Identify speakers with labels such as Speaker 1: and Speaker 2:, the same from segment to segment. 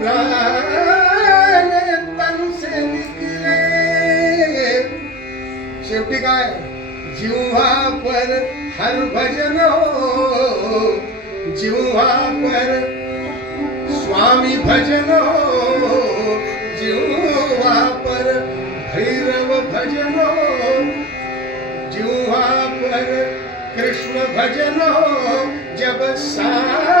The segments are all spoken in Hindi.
Speaker 1: प्राण तन पर स्वामी भजन हो। जीवा पर भैरव भजन हो। जीवा पर कृष्ण भजनो जब सा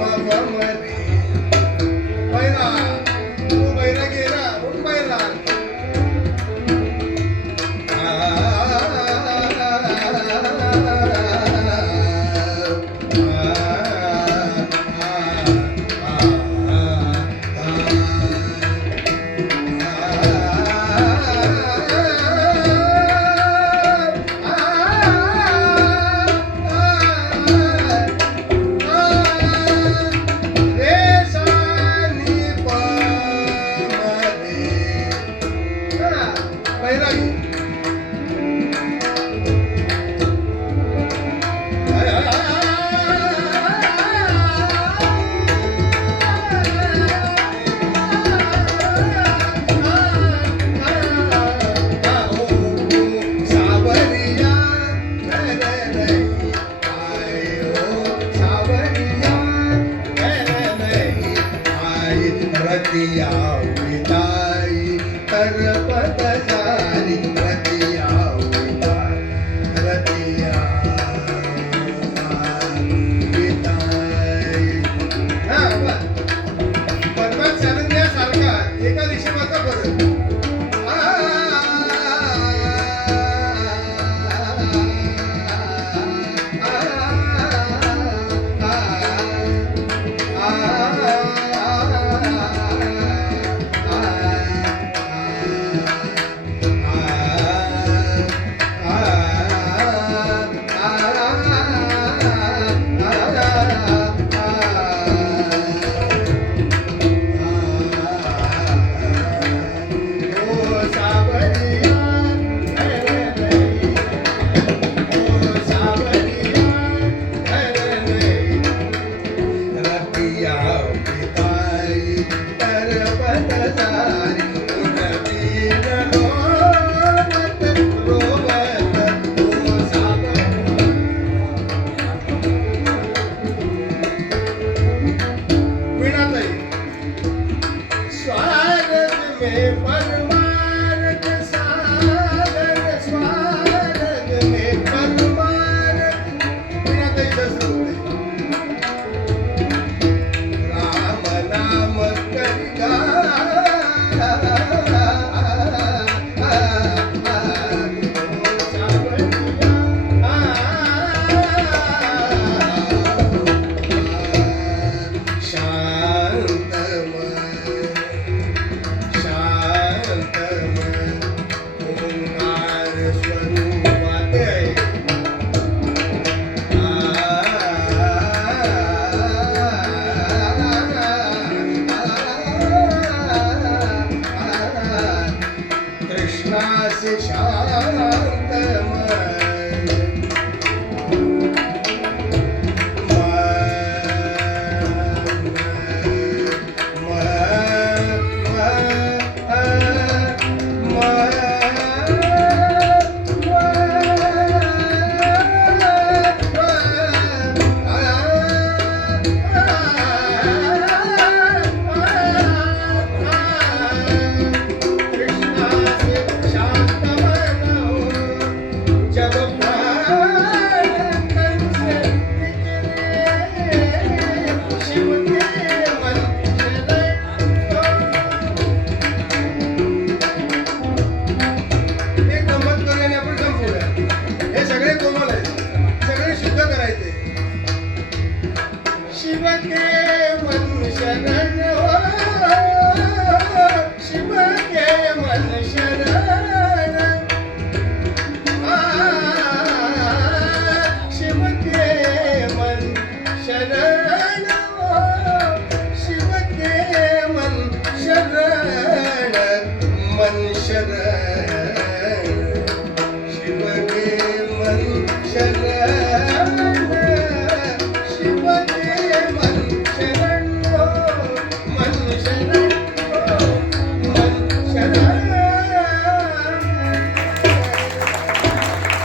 Speaker 1: Mama, come on. Emmanuel. Krishna